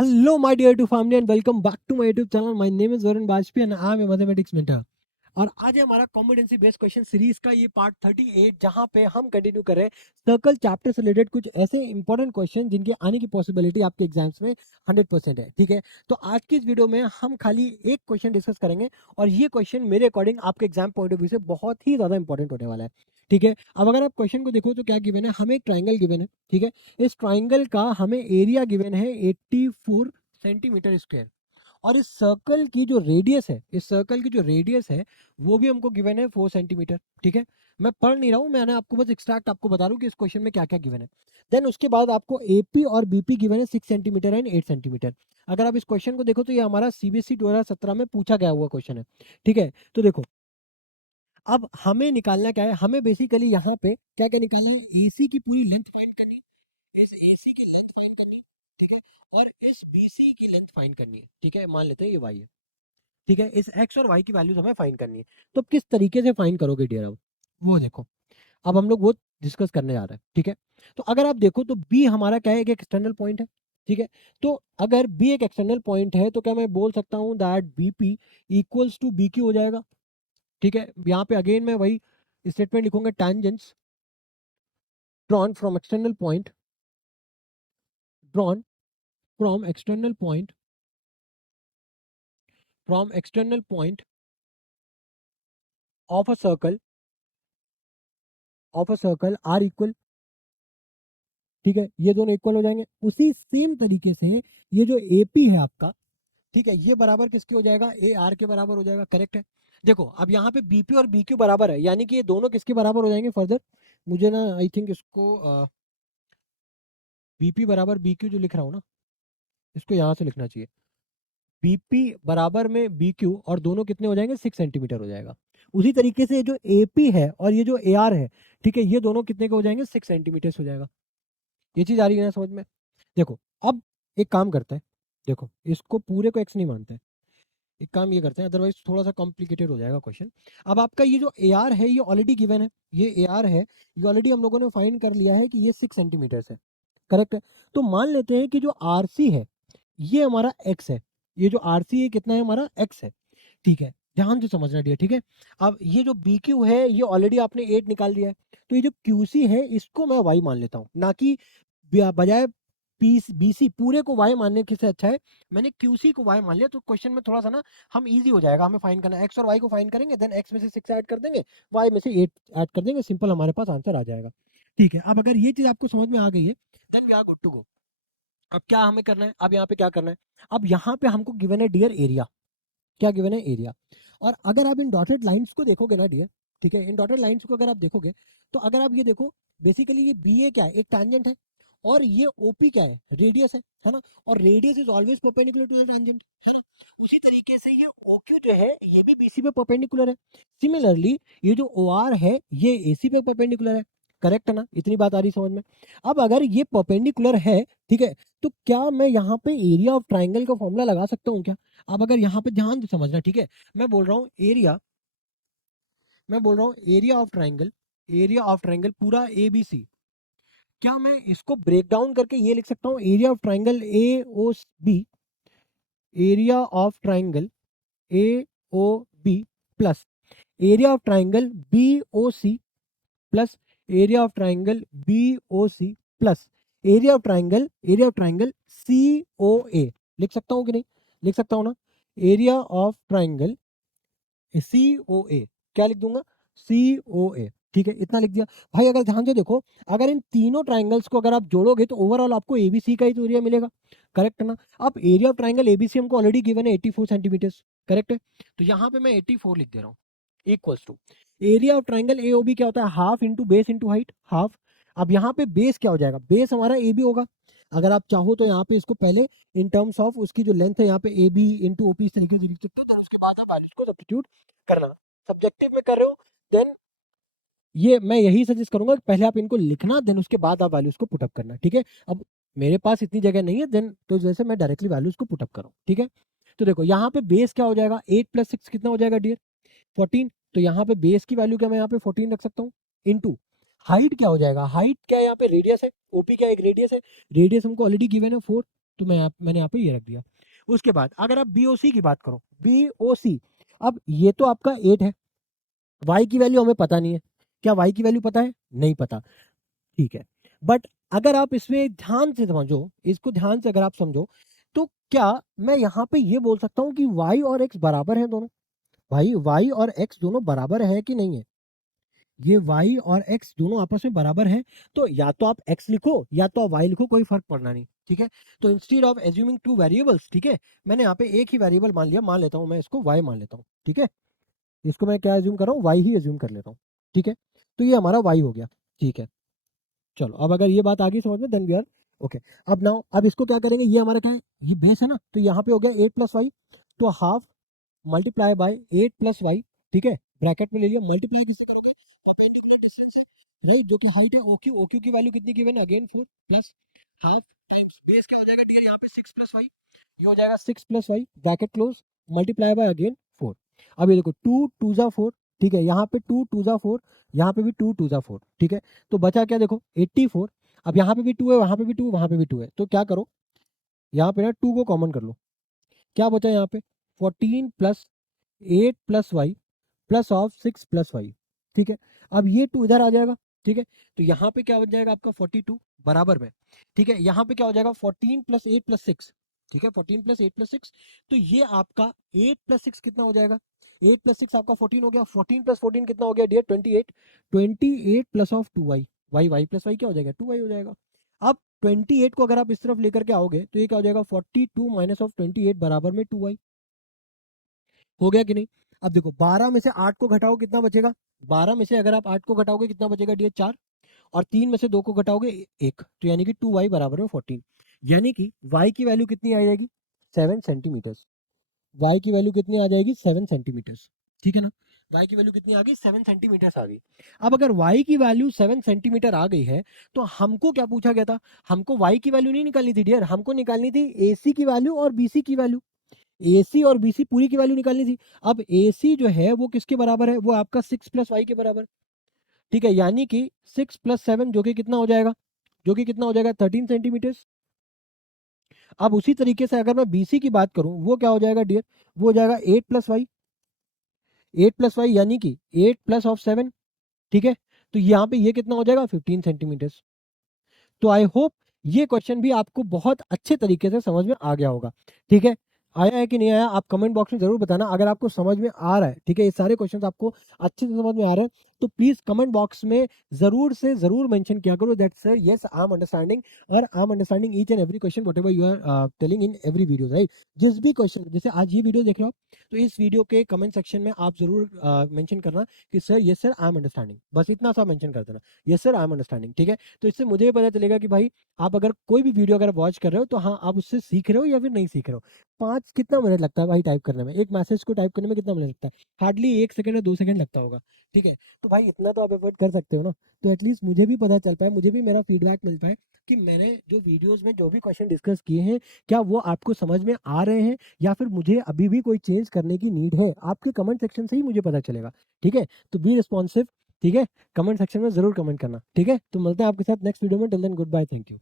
Hello, my dear to family, and welcome back to my YouTube channel. My name is Varun Bajpayee, and I am a mathematics mentor. और आज है हमारा competency based question series का ये part 38 जहां पे हम continue कर रहे हैं सर्कल चैप्टर से रिलेटेड कुछ ऐसे इंपॉर्टेंट क्वेश्चन जिनके आने की पॉसिबिलिटी आपके एग्जाम्स में 100% है। ठीक है, तो आज की इस वीडियो में हम खाली एक क्वेश्चन डिस्कस करेंगे और ये क्वेश्चन मेरे अकॉर्डिंग आपके एग्जाम पॉइंट ऑफ व्यू से बहुत ही ज्यादा इंपॉर्टेंट होने वाला है। ठीक है, अब अगर आप क्वेश्चन को देखो तो क्या गिवन है, हमें एक ट्राइंगल गिवन है। ठीक है, इस ट्राइंगल का हमें एरिया गिवन है 84 सेंटीमीटर स्क्वायर और इस सर्कल की जो रेडियस है, इस सर्कल की जो रेडियस है वो भी हमको गिवन है 4 सेंटीमीटर। ठीक है, मैं पढ़ नहीं रहा हूँ, मैंने आपको बस एक्सट्रैक्ट आपको बता रहा हूँ कि इस क्वेश्चन में क्या क्या गिवन है। देन उसके बाद आपको एपी और बीपी गिवन है 6 सेंटीमीटर एंड 8 सेंटीमीटर। अगर आप इस क्वेश्चन को देखो तो ये हमारा सीबीएसई 2017 में पूछा गया हुआ क्वेश्चन है। ठीक है, तो देखो अब हमें निकालना क्या है, हमें बेसिकली यहाँ पे क्या क्या निकालना है, एसी की पूरी लेंथ फाइंड करनी है, इस एसी की लेंथ फाइंड करनी है। ठीक है, और इस बीसी की लेंथ फाइंड करनी है। ठीक है, मान लेते हैं ये वाई है। ठीक है, इस एक्स और वाई की वैल्यूज हमें फाइंड करनी है। तो किस तरीके से फाइंड करोगे डियर, अब वो देखो, अब हम लोग वो डिस्कस करने जा रहे हैं। ठीक है, तो अगर आप देखो तो बी हमारा क्या है, एक एक्सटर्नल पॉइंट है। ठीक है, तो अगर बी एक एक्सटर्नल पॉइंट है तो क्या मैं बोल सकता हूँ that BP equals to B Q हो जाएगा। ठीक है, यहाँ पे अगेन मैं वही स्टेटमेंट लिखूंगा, tangents drawn from external point, drawn from external point, from external point of a circle, of a circle are equal. ठीक है, ये दोनों इक्वल हो जाएंगे। उसी सेम तरीके से ये जो एपी है आपका, ठीक है, ये बराबर किसके हो जाएगा, ए आर के बराबर हो जाएगा। करेक्ट है। देखो अब यहाँ पे बीपी और बीक्यू बराबर है, यानी कि ये दोनों किसके बराबर हो जाएंगे फर्दर, मुझे ना आई थिंक इसको बीपी बराबर बीक्यू जो लिख रहा हूँ ना, इसको यहाँ से लिखना चाहिए, बीपी बराबर में बीक्यू और दोनों कितने हो जाएंगे, 6 सेंटीमीटर हो जाएगा। उसी तरीके से जो एपी है और ये जो ए आर है, ठीक है, ये दोनों कितने के हो जाएंगे, 6 सेंटीमीटर हो जाएगा। ये चीज आ रही है ना समझ में। देखो अब एक काम करते हैं, देखो इसको पूरे को एक्स नहीं मानते हैं, एक काम ये करते हैं, अदरवाइज थोड़ा सा कॉम्प्लिकेटेड हो जाएगा क्वेश्चन। अब आपका ये जो ए आर है ये ऑलरेडी गिवन है, ये ए आर है, ये ऑलरेडी हम लोगों ने फाइंड कर लिया है कि ये 6 सेंटीमीटर है। करेक्ट है, तो मान लेते हैं कि जो आर सी है ये हमारा एक्स है, ये जो आर सी है कितना है, हमारा एक्स है। ठीक है, ध्यान से समझना दिया। ठीक है, अब ये जो बी क्यू है ये ऑलरेडी आपने 8 निकाल दिया है, तो ये जो क्यू सी है इसको मैं वाई मान लेता हूँ, ना कि बजाय पी बीसी पूरे को वाई मानने के से अच्छा है मैंने क्यूसी को वाई मान लिया। तो क्वेश्चन में थोड़ा सा ना हम इजी हो जाएगा, हमें फाइंड करना, एक्स और वाई को फाइंड करेंगे, देन एक्स में से 6 ऐड कर देंगे, वाई में से 8 ऐड कर देंगे, सिंपल हमारे पास आंसर आ जाएगा। ठीक है, अब अगर ये चीज आपको समझ में आ गई है then we are good to go. अब क्या हमें करना है, अब यहाँ पे क्या करना है, अब यहाँ पे हमको गिवन है डियर एरिया, क्या गिवन है, एरिया। और अगर आप इन डॉटेड लाइंस को देखोगे ना डियर, ठीक है, इन डॉटेड लाइंस को अगर आप देखोगे तो अगर आप ये देखो, बेसिकली ये बी ए क्या है, एक टैंजेंट है, और ये ओपी क्या है, रेडियस है ना, और radius is always perpendicular to the tangent, है ना। उसी तरीके से ये ओक्यू जो है ये भी बीसी पे परपेंडिकुलर है। सिमिलरली ये जो ओ आर है ये एसी पे परपेंडिकुलर है। करेक्ट है ना, इतनी बात आ रही समझ में। अब अगर ये परपेंडिकुलर है, ठीक है, तो क्या मैं यहाँ पे एरिया ऑफ ट्राइंगल का फॉर्मूला लगा सकता हूँ क्या। अब अगर यहाँ पे ध्यान से समझना, ठीक है, मैं बोल रहा हूँ एरिया, मैं बोल रहा हूँ area of triangle, area of triangle पूरा ए बी सी, क्या मैं इसको ब्रेक डाउन करके ये लिख सकता हूँ, area of triangle A O B, area of triangle A O B plus area of triangle B O C plus area of triangle B O C plus area of triangle C O A. लिख सकता हूँ कि नहीं, लिख सकता हूँ ना, area of triangle C O A, क्या लिख दूंगा, सी ओ ए। ठीक है, इतना लिख दिया। भाई अगर ध्यान से देखो, अगर इन तीनों ट्राइंगल्स को अगर आप जोड़ोगे तो ओवरऑल आपको एबीसी का ही तो एरिया मिलेगा। करेक्ट है ना। अब एरिया ऑफ ट्राइंगल एबीसी हमको ऑलरेडी गिवन है 84 सेंटीमीटर। करेक्ट है, तो यहाँ पे मैं 84 लिख दे रहा हूँ, equals to area of triangle A O B क्या होता है, half into base into height, half. अब यहाँ पे बेस क्या हो जाएगा, बेस हमारा ए बी होगा। अगर आप चाहो तो यहाँ पे इसको पहले इन टर्म्स ऑफ उसकी जो लेंथ है यहाँ पे ए बी इंटू ओपी इस तरीके से लिख सकते हो, तो उसके बाद आप वैल्यूज को सब्स्टिट्यूट करना। सब्जेक्टिव में कर रहे हो देन ये मैं यही सजेस्ट करूंगा कि पहले आप इनको लिखना, देन उसके बाद आप वैल्यूज को पुटअप करना। ठीक है, अब मेरे पास इतनी जगह नहीं है, देन तो जैसे मैं डायरेक्टली वैल्यूज को पुटअप करूँ। ठीक है, तो देखो यहाँ पे बेस क्या हो जाएगा, 8 प्लस 6 कितना हो जाएगा डियर, 14। तो यहाँ पे बेस की वैल्यू क्या मैं यहाँ पे 14 रख सकता हूँ, इनटू हाइट क्या हो जाएगा, हाइट क्या है यहाँ पे रेडियस है, ओपी क्या एक रेडियस है, रेडियस हमको ऑलरेडी गिवन है 4। तो मैंने यहाँ पे ये रख दिया। उसके बाद अगर आप BOC की बात करो, BOC, अब ये तो आपका 8 है, y की वैल्यू हमें पता नहीं है। क्या y की वैल्यू पता है? नहीं पता, ठीक है। बट अगर आप इसमें ध्यान से समझो, इसको ध्यान से अगर आप समझो, तो क्या मैं यहाँ पे ये बोल सकता हूँ कि y और x बराबर हैं दोनों? भाई y और x दोनों बराबर है कि नहीं है? ये y और x दोनों आपस में बराबर हैं, तो या तो आप x लिखो या तो आप y लिखो, कोई फर्क पड़ना नहीं, ठीक है। तो instead of assuming two variables, ठीक है, मैंने यहाँ पे एक ही वेरिएबल मान लिया, मान लेता हूँ मैं इसको y मान लेता हूँ, ठीक है। इसको मैं क्या एज्यूम कर रहा हूँ? y ही एज्यूम कर लेता हूँ, ठीक है। तो ये हमारा y हो गया, ठीक है। चलो अब अगर ये बात आ गई समझ में, देन वी आर ओके। अब नाउ अब इसको क्या करेंगे, ये हमारा क्या है, ये बेस है ना, तो यहाँ पे हो गया 8 प्लस वाई, तो half multiply by 8 plus y, ठीक है, ब्रैकेट में ले लिया, मल्टीप्लाई किससे करोगे? परपेंडिकुलर डिस्टेंस है, राइट, जो कि हाइट है, ओक्यू, ओक्यू की वैल्यू कितनी गिवन है? Again 4 plus half times base क्या हो जाएगा डियर, यहाँ पे 6 प्लस वाई, ये हो जाएगा 6 plus y, bracket close, multiply by again 4। अब ये देखो 2 2 जा 4, ठीक है, यहाँ पे 2 2 जा 4, यहाँ पे भी 2 2 जा 4, ठीक है। तो बचा क्या देखो 84। अब यहाँ पे भी 2 है, वहां पे भी 2, वहां पे भी 2 है, तो क्या करो, यहाँ पे ना 2 को कॉमन कर लो, क्या बचा यहाँ पे 14 plus 8 plus y plus of 6 plus y, ठीक है। अब ये 2 इधर आ जाएगा, ठीक है, तो यहाँ पे क्या बन जाएगा आपका 42 बराबर में, ठीक है। यहाँ पे क्या हो जाएगा 14 प्लस 8 प्लस 6, ठीक है, 14 प्लस 8 प्लस 6, तो ये आपका 8 प्लस 6 कितना हो जाएगा? 8 प्लस 6 आपका 14 हो गया, 14 प्लस 14 कितना हो गया dear? 28, 28 plus of 2y, Y plus Y क्या हो जाएगा? 2y हो जाएगा। अब 28 को अगर आप इस तरफ लेकर के आओगे तो ये क्या हो जाएगा 42 माइनस ऑफ 28 बराबर में 2y, हो गया कि नहीं? अब देखो 12 में से 8 को घटाओ कितना बचेगा? 12 में से अगर आप 8 को घटाओगे कितना बचेगा डियर? 4, और 3 में से 2 को घटाओगे 1, तो यानी कि 2y बराबर में 14, यानी कि y की वैल्यू कितनी आ जाएगी? 7 सेंटीमीटर्स। y की वैल्यू कितनी आ जाएगी? 7 सेंटीमीटर्स, ठीक है ना। y की वैल्यू कितनी आ गई? 7 सेंटीमीटर्स आ गई। अब अगर y की वैल्यू 7 सेंटीमीटर आ गई है, तो हमको क्या पूछा गया था? हमको y की वैल्यू नहीं निकालनी थी डियर, हमको निकालनी थी AC की वैल्यू और BC की वैल्यू। AC और BC पूरी की वैल्यू निकालनी थी। अब AC जो है वो किसके बराबर है? वो आपका 6 प्लस वाई के बराबर, ठीक है, यानी कि 6 प्लस 7 जो कि कितना हो जाएगा? जो कि कितना हो जाएगा? 13 सेंटीमीटर। अब उसी तरीके से अगर मैं BC की बात करूं, वो क्या हो जाएगा डियर? वो हो जाएगा 8 प्लस वाई, 8 प्लस वाई यानी कि 8 प्लस ऑफ 7, ठीक है। तो यहाँ पे ये कितना हो जाएगा? 15 सेंटीमीटर। तो आई होप ये क्वेश्चन भी आपको बहुत अच्छे तरीके से समझ में आ गया होगा, ठीक है। आया है कि नहीं आया आप कमेंट बॉक्स में जरूर बताना। अगर आपको समझ में आ रहा है, ठीक है, ये सारे क्वेश्चंस आपको अच्छे से समझ में आ रहे हैं, तो प्लीज कमेंट बॉक्स में जरूर से जरूर मेंशन किया करो that sir yes I am understanding, और I am understanding each and every question whatever you are telling in every video, right. जिस भी क्वेश्चन, जैसे आज ये वीडियो देख रहे हो आप, तो इस वीडियो के कमेंट सेक्शन में आप जरूर मेंशन करना कि sir yes sir I am understanding, बस इतना सा मेंशन कर देना, yes sir I am understanding, ठीक है। तो इससे मुझे भी पता चलेगा कि भाई आप अगर कोई भी वीडियो अगर वॉच कर रहे हो तो हाँ आप उससे सीख रहे हो या फिर नहीं सीख रहे हो। 5 कितना मिनट लगता है भाई टाइप करने में? एक मैसेज को टाइप करने में कितना मिनट लगता है? हार्डली 1 सेकंड या 2 सेकंड लगता होगा, ठीक है। तो भाई इतना तो आप एफर्ट कर सकते हो ना, तो एटलीस्ट मुझे भी पता चल पाए, मुझे भी मेरा फीडबैक मिल पाए कि मैंने जो वीडियोस में जो भी क्वेश्चन डिस्कस किए हैं, क्या वो आपको समझ में आ रहे हैं या फिर मुझे अभी भी कोई चेंज करने की नीड है। आपके कमेंट सेक्शन से ही मुझे पता चलेगा, ठीक है। तो बी रिस्पॉन्सिव, ठीक है, कमेंट सेक्शन में जरूर कमेंट करना, ठीक है। तो मिलते हैं आपके साथ नेक्स्ट वीडियो में, till then goodbye, thank you.